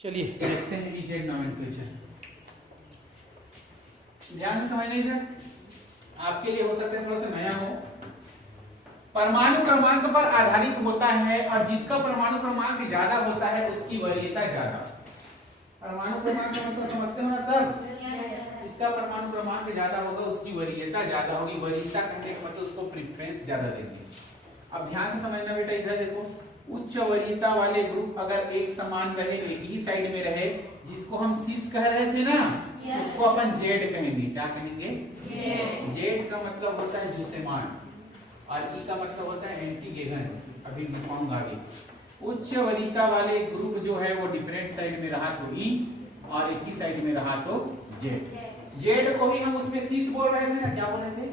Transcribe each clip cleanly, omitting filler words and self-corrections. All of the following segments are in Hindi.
चलिए देखते हैं इजेड नोमेनक्लेचर। ध्यान से समझ लीजिए, आपके लिए हो सकता है थोड़ा सा नया हो। परमाणु क्रमांक पर आधारित होता है और जिसका परमाणु क्रमांक ज्यादा होता है उसकी वरीयता ज्यादा। परमाणु क्रमांक का मतलब समझते हो ना सर? इसका परमाणु क्रमांक ज्यादा होगा उसकी वरीयता ज्यादा होगी। वरीयता कहने का मतलब उसको प्रेफरेंस ज्यादा देंगे। अब ध्यान से समझना बेटा, इधर देखो, उच्च वरीयता वाले ग्रुप अगर एक समान रहे, एक ही साइड में रहे, जिसको हम सीस कह रहे थे ना, उसको अपन जेड कहेंगे। क्या कहेंगे? जेड का मतलब होता है जुसेमान और ई का मतलब होता है एंटीगेगन। अभी दिखाऊंगा आगे। उच्च वरीयता वाले ग्रुप जो है वो डिफरेंट साइड में रहा तो ई और एक ही साइड में रहा तो जेड। जेड को ही हम उसमें सीस बोल रहे थे ना, क्या बोल रहे थे?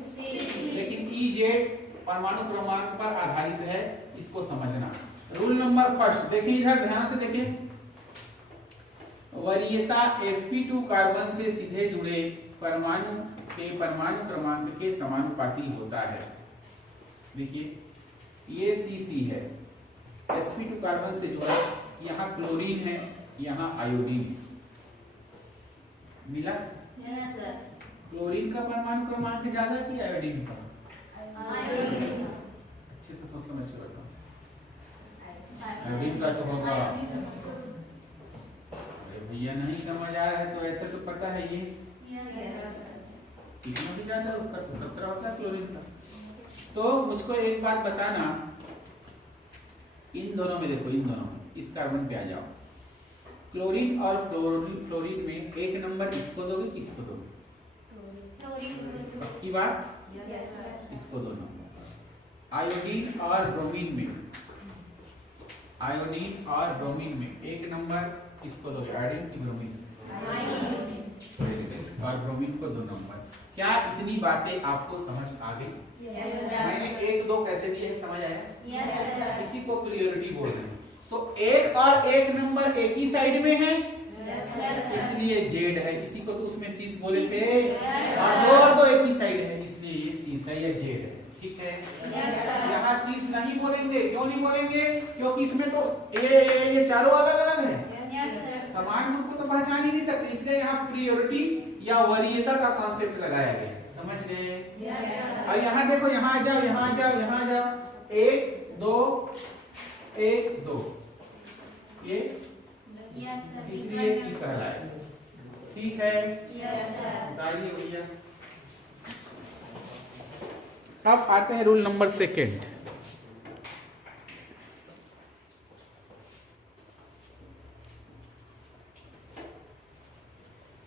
लेकिन ई जेड परमाणु क्रमांक पर आधारित है, इसको समझना। रूल नंबर फर्स्ट देखिए, इधर ध्यान से देखिए। वरीयता sp2 कार्बन से सीधे जुड़े परमाणु के परमाणु क्रमांक के समानुपाती होता है। देखिए ये Cc है, sp2 कार्बन से जुड़ा, यहाँ क्लोरीन है, यहाँ आयोडीन मिला। Yes sir. क्लोरीन का परमाणु क्रमांक ज्यादा कि आयोडीन का? आयोडीन। अच्छे से सोच समझ के बताओ। आयोडीन का तो होगा। अरे भैया नहीं समझ आ रहा है तो ऐसे तो पता है ये कितना भी ज्यादा उसका तो 17 होता है क्लोरीन का। तो मुझको एक बात बताना, इन दोनों में देखो, इन दोनों में इस कार्बन पे आ जाओ। क्लोरीन और फ्लोरीन में एक नंबर इसको दोगे, किसको दोगे? पक्की बात? इसको दो नंबर। आयोडीन और ब्रोमीन में, आयोडीन और ब्रोमीन में एक नंबर किसको दोगे? आयोडीन की ब्रोमीन? और ब्रोमीन को 2 नंबर। क्या इतनी बातें आपको समझ आ गई? मैंने 1 2 कैसे दिए है, समझ आया? इसी को प्रायोरिटी बोल रहे हैं। तो एक और एक नंबर एक ही साइड में है, इसलिए जेड है। इसी को तो उसमें सीस बोले थे। और दो एक ही साइड है, इसलिए ये सीस है, ये जेड है। ठीक है? यहाँ सीस नहीं बोलेंगे। क्यों नहीं बोलेंगे? क्योंकि इसमें तो ये चारों अलग अलग है, समान ग्रुप को तो पहचान ही नहीं सकते, इसलिए यहाँ प्रायोरिटी या वरीयता का कॉन्सेप्ट लगाया गया। समझ गए? और यहाँ देखो, यहाँ आ जाओ, यहाँ आ जाओ, यहाँ आ जाओ। 1 2 1 2, ये इसलिए की कहलाए। ठीक है? बताइए भैया। अब आते हैं रूल नंबर 2।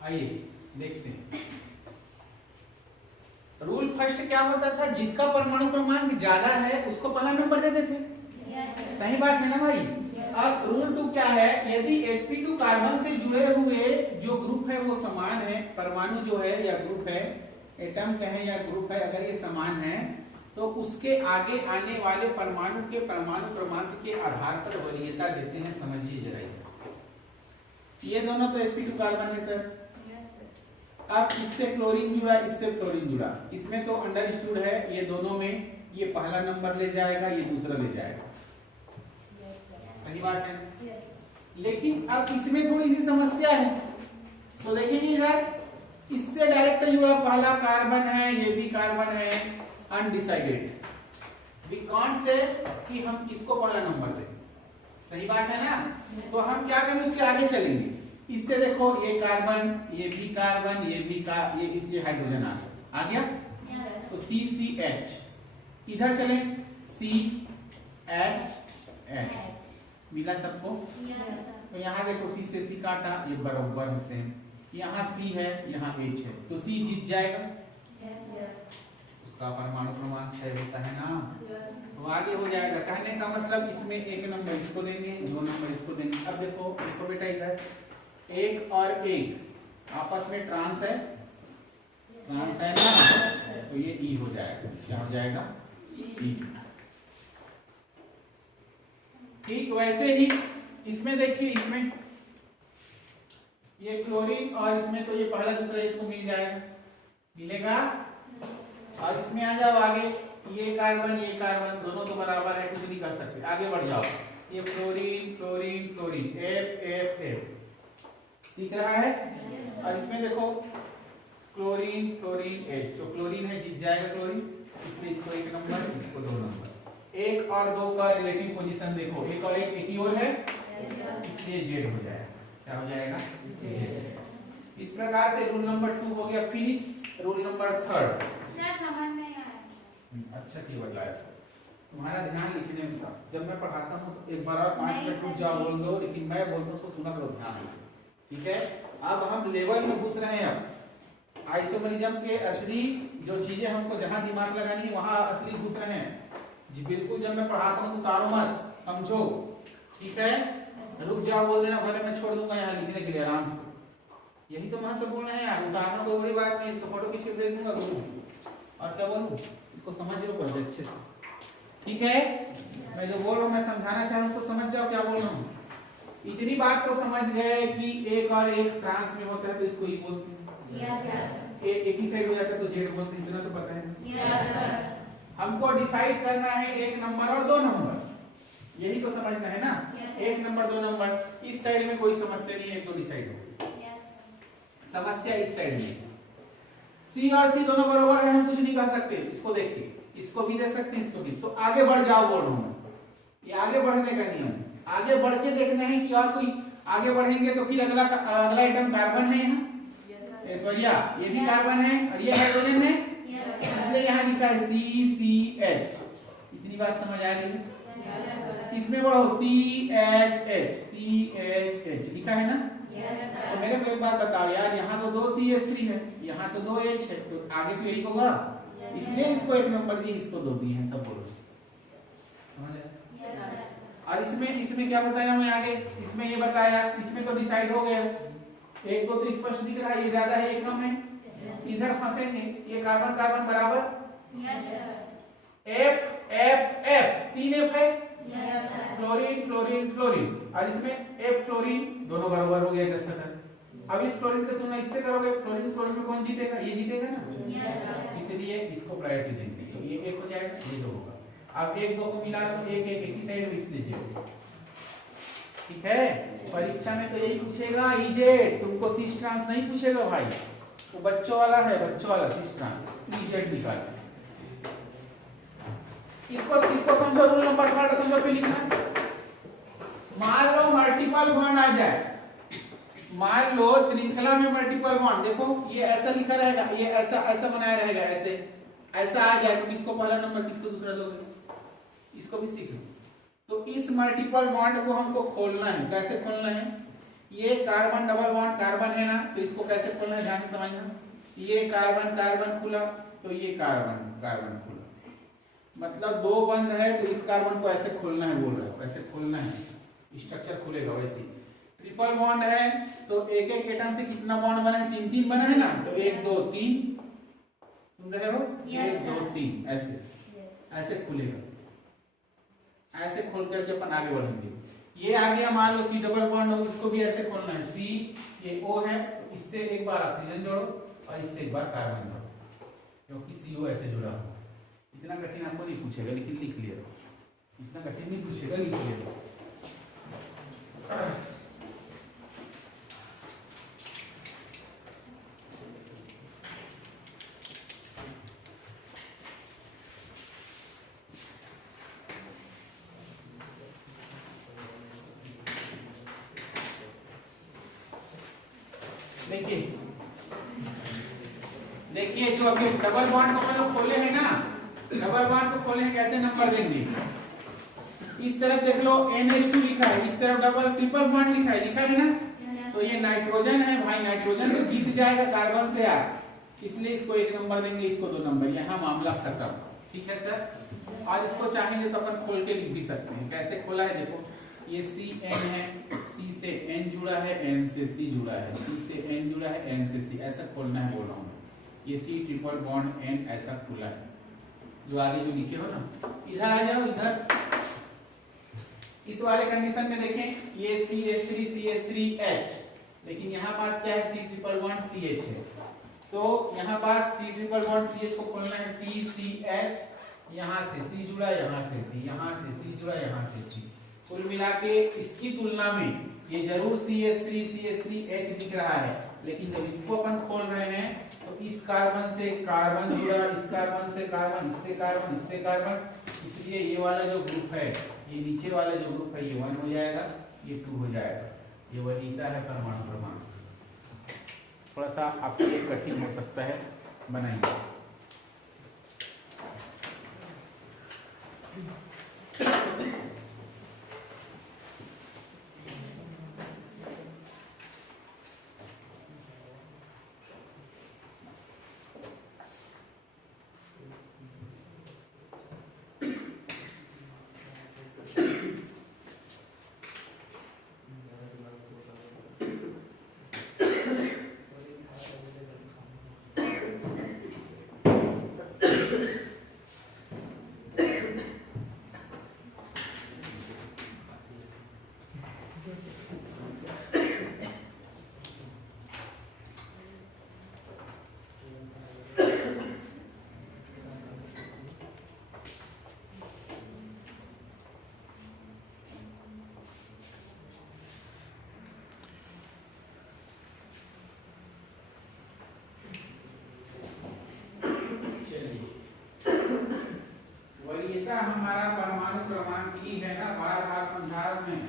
आइए देखते हैं। रूल फर्स्ट क्या होता था? जिसका परमाणु क्रमांक ज्यादा है उसको पहला नंबर देते थे। सही बात है ना भाई? अब रूल 2 क्या है? यदि sp2 कार्बन से जुड़े हुए जो ग्रुप है वो समान है, परमाणु जो है या ग्रुप है, एटम कहें या ग्रुप है, अगर ये समान है तो उसके आगे आने वाले परमाणु के परमाणु क्रमांक के आधार पर वरीयता देते हैं। समझिए जरा, ये दोनों तो sp2 कार्बन है सर। अब इससे क्लोरीन जुड़ा, इससे फ्लोरीन जुड़ा, इसमें तो अंडरस्टूड है ये दोनों में ये पहला नंबर ले जाएगा, ये दूसरा ले जाएगा। सही बात है? लेकिन अब इसमें थोड़ी सी समस्या है। तो देखिए इधर इससे डायरेक्ट जुड़ा पहला कार्बन है, ये भी कार्बन है, अनडिसाइडेड। वी कांट से कि हम इसको पहला नंबर दें। सही बात है ना? तो हम क्या करेंगे, उसके आगे चलेंगे। इससे देखो, ये कार्बन, ये भी कार्बन, ये भी ये इसलिए हाइड्रोजन आ गया। तो CCH। इधर चले, CHH मिला सबको? तो यहाँ देखो C से C काटा, ये बराबर है सेम। यहाँ C है, यहाँ H है, तो C जीत जाएगा। उसका परमाणु क्रमांक 6 होता है ना, तो आगे हो जाएगा। कहने का मतलब इसमें 1 नंबर इसको देंगे, 2 नंबर इसको देंगे। अब देखो बेटा, इधर 1 और 1 आपस में ट्रांस है, ट्रांस है ना, तो ये E हो जाएगा। क्या हो जाएगा? E। ठीक वैसे ही इसमें देखिए, इसमें ये क्लोरीन और इसमें तो ये पहला दूसरा इसको मिल जाएगा, मिलेगा। और इसमें आ जाओ आगे, ये कार्बन दोनों तो बराबर है, कुछ नहीं कर सकते। आगे बढ़ जाओ, ये fluorine fluorine fluorine, F F F, दिख रहा है। और इसमें देखो क्लोरीन क्लोरीन H, तो क्लोरीन है जीत जाएगा क्लोरीन, इसमें इसको 1 नंबर, इसको 2 नंबर। 1 और 2 का रिलेटिव पोजीशन देखो, 1 और 1 एक ही ओर है, इसलिए Z हो जाएगा। क्या हो जाएगा? Z। इस प्रकार से रूल नंबर 2 हो गया फिनिश। रूल नंबर 3 सर समझ नहीं आया। अच्छा की बताया, तुम्हारा ध्यान लिखने में था। जब मैं पढ़ाता हूँ एक बार और 5 मिनट रुक जाओ बोल दो, लेकिन मैं बोलता हूँ उसको सुना करो ध्यान से, ठीक है। अब हम लेवल में घुस रहे हैं। अब आइसोमरिज्म के असली जो चीजें हमको जहां दिमाग लगानी है वहां असली घुस रहे हैं जी। बिल्कुल जब मैं पढ़ाता हूँ तो उतारो मत, समझो, ठीक है। रुक जाओ बोल देना, भले मैं छोड़ दूंगा यहाँ लिखने के लिए आराम से। यही तो महत्वपूर्ण है यार, उतारना कोई बड़ी बात नहीं, इसको फोटो खींच के भेज दूंगा और क्या बोलूं, इसको समझ लो पहले अच्छे से, ठीक है। मैं जो बोल रहा हूँ मैं समझाना चाह रहा हूँ उसको समझ जाओ क्या बोल रहा हूँ। इतनी बात तो समझ गए कि 1 और 1 ट्रांस में होता है तो इसको ई बोलते हैं। Yes sir. एक ही साइड हो जाता है तो जेड बोलते हैं, इतना तो पता है। Yes sir. हमको डिसाइड करना है 1 नंबर और 2 नंबर, यही तो समझना है ना। 1 नंबर 2 नंबर, इस साइड में कोई समस्या नहीं है, 1 2 डिसाइड हो। यस। समस्या इस साइड में, सी और सी दोनों बराबर है, हम कुछ नहीं कर सकते इसको देख के, इसको भी दे सकते हैं इसको भी। तो आगे बढ़ जाओ बोल रहा हूँ, ये आगे बढ़ने का नियम। आगे बढ़ के देखना है कि और कोई आगे बढ़ेंगे तो फिर अगला आइटम कार्बन है यहाँ ऐश्वर्या, ये भी कार्बन है और ये हाइड्रोजन है, इसलिए यहाँ लिखा है CCH। इतनी बात समझ आ रही है? इसमें बढ़ो CHH लिखा है ना। तो मेरे को एक बात बताओ यार, यहाँ तो 2 CH3 है, यहाँ तो 2 H है, तो आगे तो यही होगा, इसलिए इसको 1 नंबर दिए, इसको 2 दिए हैं, सब बोलो। और इसमें क्या बताया मैं आगे, इसमें ये बताया, इसमें तो डिसाइड हो गया, 1 2 तो स्पष्ट दिख रहा है, ये ज्यादा है ये कम है, इधर फंसेंगे, ये कार्बन कार्बन बराबर F F F 3 F है, क्लोरीन क्लोरीन क्लोरीन, और इसमें F फ्लोरीन, दोनों बराबर हो गया 10 का 10। अब इस क्लोरीन की तुलना इससे करोगे, क्लोरीन क्लोरीन में कौन जीतेगा? ये जीतेगा ना, इसलिए इसको प्रायोरिटी देंगे, तो ये 1 हो जाएगा, ये 2 होगा। अब 1 2 को मिला तो 1 1 एक ही साइड में इसलिए जेड, ठीक है। परीक्षा में तो यही पूछेगा इजेड, तुमको सिस ट्रांस नहीं पूछेगा भाई, वो बच्चों वाला है, बच्चों वाला सिस ट्रांस इजेड निकाल। इसको समझो, रूल नंबर 3 समझो पे लिखना। मान लो मल्टीपल बॉन्ड आ जाए, मान लो श्रृंखला में मल्टीपल बॉन्ड, देखो ये ऐसा लिखा रहेगा, ये ऐसा ऐसा बनाया रहेगा, ऐसे ऐसा आ जाए तो किसको पहला नंबर किसको दूसरा दोगे, इसको भी सीख लो। तो इस मल्टीपल बॉन्ड को हमको खोलना है, कैसे खोलना है? ये कार्बन डबल बॉन्ड कार्बन है ना, तो इसको कैसे खोलना है ध्यान से समझना। ये कार्बन कार्बन खुला तो ये कार्बन कार्बन खुला, मतलब 2 बंद है तो इस कार्बन को ऐसे खोलना है, बोल रहा है ऐसे खोलना है, स्ट्रक्चर खुलेगा वैसे। ट्रिपल बॉन्ड है तो एक एक एटम से कितना बॉन्ड बना है? 3 3 बना है ना, तो 1 2 3, सुन रहे हो? 1 2 3 ऐसे ऐसे खुलेगा, ऐसे खोल करके अपन आगे बढ़ेंगे। ये आ गया, मान लो C डबल बॉन्ड हो, इसको भी ऐसे खोलना है, C ये O है, तो इससे एक बार ऑक्सीजन जोड़ो और इससे एक बार कार्बन जोड़ो, क्योंकि CO ऐसे जुड़ा हुआ। इतना कठिन आपको नहीं पूछेगा, लेकिन लिख लिया, इतना कठिन नहीं पूछेगा, लिख लिया। देखिए जो अभी डबल बॉन्ड को हम लोग खोले हैं ना, डबल बॉन्ड को खोले हैं, कैसे नंबर देंगे? इस तरफ देख लो NH2 लिखा है, इस तरफ डबल ट्रिपल बॉन्ड लिखा है ना, तो ये नाइट्रोजन है भाई, नाइट्रोजन तो जीत जाएगा कार्बन से यार, इसलिए इसको 1 नंबर देंगे, इसको 2 नंबर, यहाँ मामला खत्म, ठीक है सर। और इसको चाहेंगे तो अपन खोल के लिख भी सकते हैं, कैसे खोला है देखो, ये CN है, C से N जुड़ा है, N से C जुड़ा है, C से N जुड़ा है, N से C, ऐसा खोलना है बोल रहा हूँ। ये C ट्रिपल बॉन्ड N ऐसा खुला है, जो आगे जो लिखे हो ना, इधर आ जाओ, इधर इस वाले कंडीशन में देखें, ये CH3CH3H, लेकिन यहाँ पास क्या है? C ट्रिपल बॉन्ड CH है, तो यहाँ पास C ट्रिपल बॉन्ड CH को खोलना है, CCH, यहाँ से C जुड़ा, यहाँ से C, यहाँ से C जुड़ा, यहाँ से C, कुल मिला के इसकी तुलना में ये जरूर CH3 दिख रहा है, लेकिन जब इसको अपन खोल रहे हैं तो इस कार्बन से कार्बन जुड़ा, इस कार्बन से कार्बन, इससे कार्बन, इससे कार्बन, इसलिए ये वाला जो ग्रुप है, ये नीचे वाला जो ग्रुप है, ये 1 हो जाएगा, ये 2 हो जाएगा। ये वरीयता है परमाणु क्रमांक। थोड़ा सा आपके लिए कठिन हो सकता है, बनाइए। वरीयता हमारा परमाणु क्रमांक ही है ना, बार बार समझा में,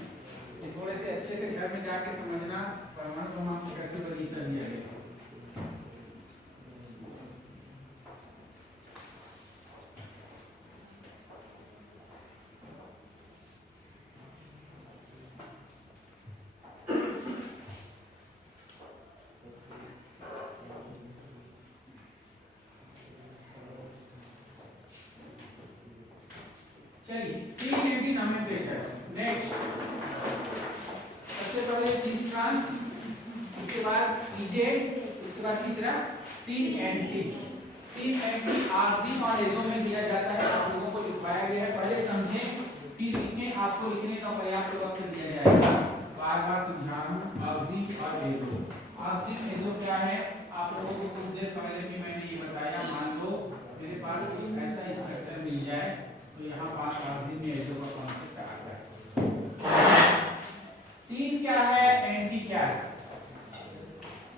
ये थोड़े से अच्छे से घर में जाके समझना परमाणु क्रमांक को कैसे वरीयता दिया गया। चलिए C नोमेनक्लेचर नेक्स्ट, सबसे पहले C ट्रांस, उसके बाद EJ, उसके बाद तीसरा CNT। CNT आर्जिन और एजो में दिया जाता है, आप लोगों को लिखवाया गया है, पहले समझें फिर लिखें, आपको लिखने का पर्याप्त वक्त दिया जाएगा। बार बार समझा रहा हूं, आर्जिन और एजो। आर्जिन एजो क्या है, आप लोगों को कुछ देर पहले भी मैंने ये बताया। मान लो मेरे पास कुछ ऐसा स्ट्रक्चर मिल जाए, तो यहाँ पास आर्जिन में एजो का कॉन्सेप्ट आ गया। सीन क्या है, एंटी क्या है,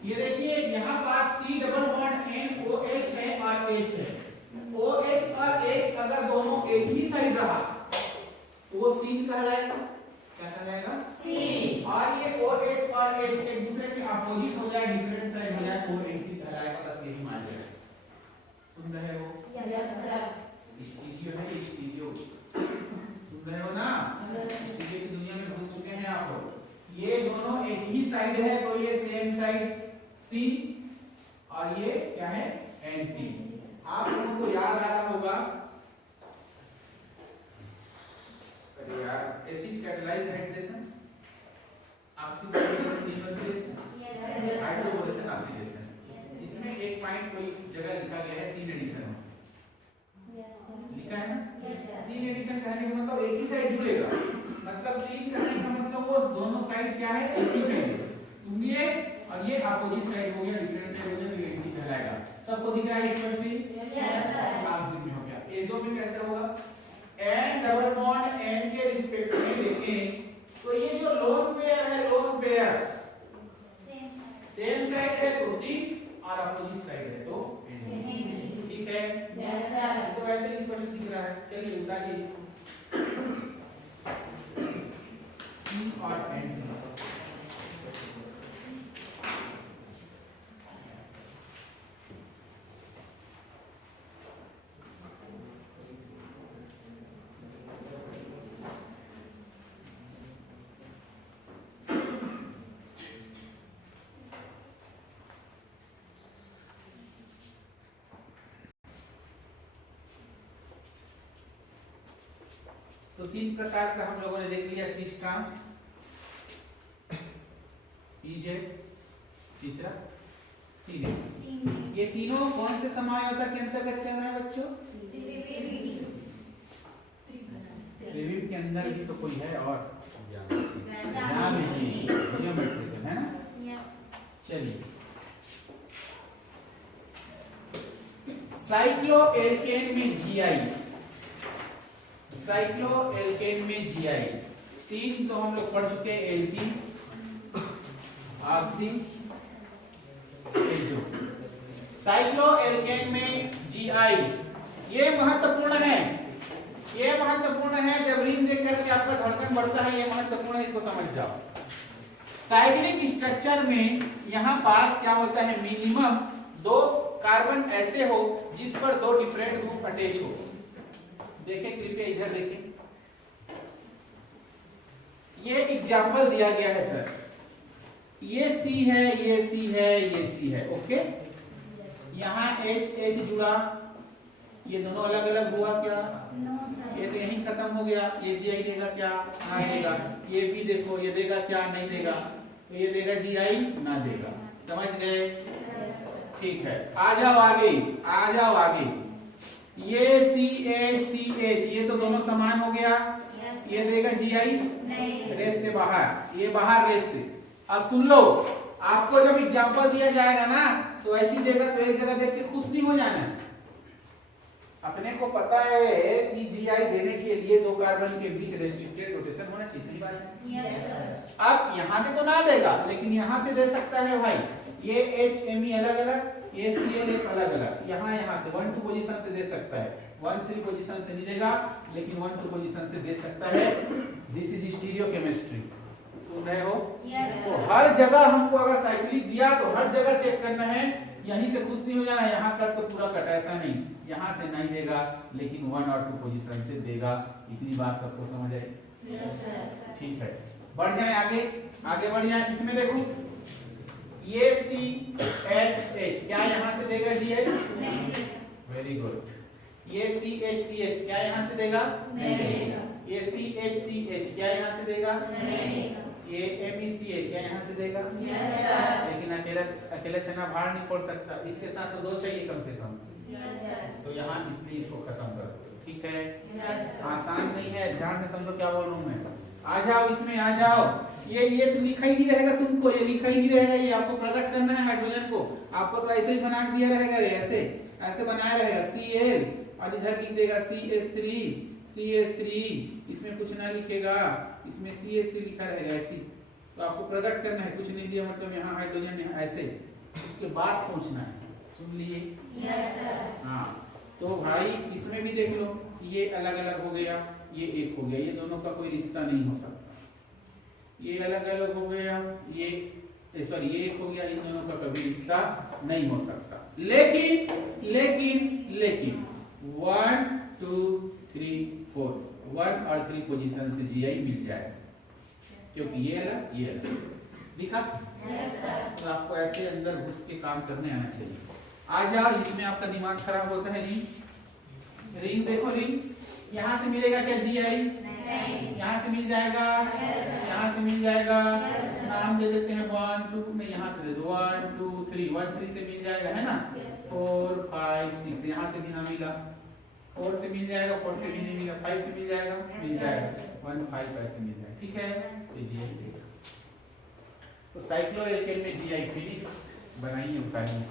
ये देखिए यहाँ पास C डबल बॉन्ड NOH है और H है। OH और H अगर दोनों एक ही साइड रहा तो वो सीन कहलाएगा। क्या कहलाएगा? सीन। और ये OH और H एक दूसरे के अपोजिट हो जाए, डिफरेंट साइड हो जाए, तो वो एंटी कहलाएगा, बस यही मान जाए। सुन रहे हो? Yes sir. स्टीरियो है, ये स्टीरियो सुन रहे हो ना? स्टीरियो की दुनिया में घुस चुके हैं आप लोग। ये दोनों एक ही साइड है, तो ये सेम साइड सी, और ये क्या है, एंटी। आप लोगों को याद आ रहा होगा, अरे यार, एसिड कैटालाइज्ड हाइड्रेशन, ऑक्सीडेशन, डीनोक्लेशन, हाइड्रोजन ऑक्सीडेशन। इसमें एक पॉइंट कोई जगह लिखा गया है सीन एडिशन, लिखा है ना? सीन एडिशन कहने का मतलब एक ही साइड जुड़ेगा, मतलब सीन कहने का मतलब वो दोनों साइड क्या है, एक ही साइड। तुम ये और ये अपोजिट साइड हो गया, डिफरेंट साइड हो गया, तो एक ही कहलाएगा। सबको दिख रहा है स्पष्टली? Yes sir. ऑक्सीजन में हो गया। एजो में कैसे होगा? N डबल बॉन्ड N के रिस्पेक्ट में देखें तो ये जो लोन पेयर है, लोन पेयर सेम साइड है तो C और अपोजिट साइड है तो N। ठीक है? Yes sir. तो वैसे स्पष्ट दिख रहा है। चलिए उतारिए इसको, C और N। तो तीन प्रकार का हम लोगों ने देख लिया, सिस ट्रांस, पीजे, तीसरा सीने। ये तीनों कौन से समझौता के अंतर्गत चल रहे हैं बच्चों? त्रिविम के अंदर भी तो कोई है और जियोमेट्रिकल है ना। चलिए, साइक्लोएल्केन में जीआई, साइक्लोएल्केन में जीआई तीन तो हम लोग पढ़ चुके हैं, एल्कीन, ऑक्सीडेजो। साइक्लोएल्केन में GI, ये महत्वपूर्ण है, ये महत्वपूर्ण है। जब रिंग देख करके आपका धड़कन बढ़ता है, ये महत्वपूर्ण है, इसको समझ जाओ। साइक्लिक स्ट्रक्चर में यहां पास क्या होता है, मिनिमम 2 कार्बन ऐसे हो जिस पर 2 डिफरेंट ग्रुप अटैच हो। देखें कृपया, इधर देखें, ये एग्जांपल दिया गया है सर, ये C है, ये C है, ये C है, ओके। यहाँ H जुड़ा, ये दोनों अलग अलग हुआ क्या? ये तो यहीं खत्म हो गया। ये GI देगा क्या? ना देगा। ये भी देखो, ये देगा क्या? नहीं देगा। तो ये देगा GI, ना देगा। समझ गए? ठीक है, आ जाओ आगे, आ जाओ आगे। ये CH, ये तो दोनों समान हो गया। ये देगा GI, रेस से बाहर, ये बाहर रेस से। अब सुन लो, आपको जब एग्जांपल दिया जाएगा ना, तो ऐसी देगा तो एक जगह देख के खुश नहीं हो जाना। अपने को पता है कि GI देने के लिए 2 कार्बन के बीच रेस्ट्रिक्टेड रोटेशन होना चाहिए, सही बात है? Yes sir. अब यहाँ से तो ना देगा, लेकिन यहाँ से दे सकता है भाई। ये HMe अलग अलग, ये Cl अलग अलग, यहाँ से 1-2 पोजीशन से दे सकता है। 1-3 पोजीशन से नहीं देगा, लेकिन 1-2 पोजीशन से दे सकता है। दिस इज स्टीरियोकेमिस्ट्री, सुन रहे हो? तो हर जगह हमको अगर साइक्लिक दिया तो हर जगह चेक करना है, यहीं से खुश नहीं हो जाना, यहाँ कट तो पूरा कट, ऐसा नहीं। यहाँ से नहीं देगा, लेकिन 1 और 2 पोजीशन से देगा। इतनी बात सबको समझ आई? ठीक है, बढ़ जाए आगे, आगे बढ़ जाए। इसमें देखो, ये CHH क्या यहाँ से देगा GI? Very good. ये CHCH क्या यहाँ से देगा? ये CHCH क्या यहाँ से देगा? ये MECH क्या यहाँ से देगा? लेकिन अकेला चना भार नहीं फोड़ सकता, इसके साथ तो 2 चाहिए कम से कम। तो यहाँ इसलिए इसको खत्म कर दो, ठीक है? आसान नहीं है, ध्यान से समझो क्या बोल रहा हूँ मैं। आ जाओ इसमें, आ जाओ। ये तो लिखा ही नहीं रहेगा तुमको, ये लिखा ही नहीं रहेगा, ये आपको प्रकट करना है हाइड्रोजन को। आपको तो ऐसे ही बना दिया रहेगा, ऐसे ऐसे बनाया रहेगा Cl, और इधर लिख देगा CH3, इसमें कुछ ना लिखेगा, इसमें CH3 लिखा रहेगा ऐसे। तो आपको प्रकट करना है, कुछ नहीं दिया मतलब यहाँ हाइड्रोजन यहाँ ऐसे, इसके बाद सोचना है। सुन लिए? हाँ, तो भाई इसमें भी देख लो, ये अलग अलग हो गया, ये एक हो गया, ये दोनों का कोई रिश्ता नहीं हो सकता। ये अलग अलग हो गया, ये सॉरी ये एक हो गया, इन दोनों का कभी रिश्ता नहीं हो सकता। लेकिन लेकिन लेकिन 1 2 3 4 1 और 3 पोजीशन से GI मिल जाए, क्योंकि ये अलग ये अलग दिखा। तो आपको ऐसे अंदर घुस के काम करने आना चाहिए। आ जाओ, इसमें आपका दिमाग खराब होता है। रिंग देखो, रिंग यहाँ से मिलेगा क्या GI? यहाँ से मिल जाएगा, यहाँ से मिल जाएगा। नाम दे देते हैं 1 2 में, यहाँ से दे दो 1 2 3, 1 3 से मिल जाएगा, है ना? 4 5 6, यहाँ से भी ना मिला, 4 से मिल जाएगा, 4 से भी नहीं मिला, 5 से मिल जाएगा, मिल जाएगा, 1 5 ऐसे मिल जाएगा, ठीक है? तो GI देगा। तो साइक्लोएल्केन में GI फिनिश बनाइए, उतारिए।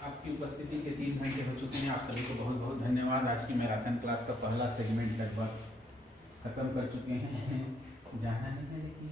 आपकी उपस्थिति के 3 घंटे हो चुके हैं। आप सभी को बहुत बहुत धन्यवाद। आज की मैराथन क्लास का पहला सेगमेंट लगभग खत्म कर चुके हैं। जाना नहीं है लेकिन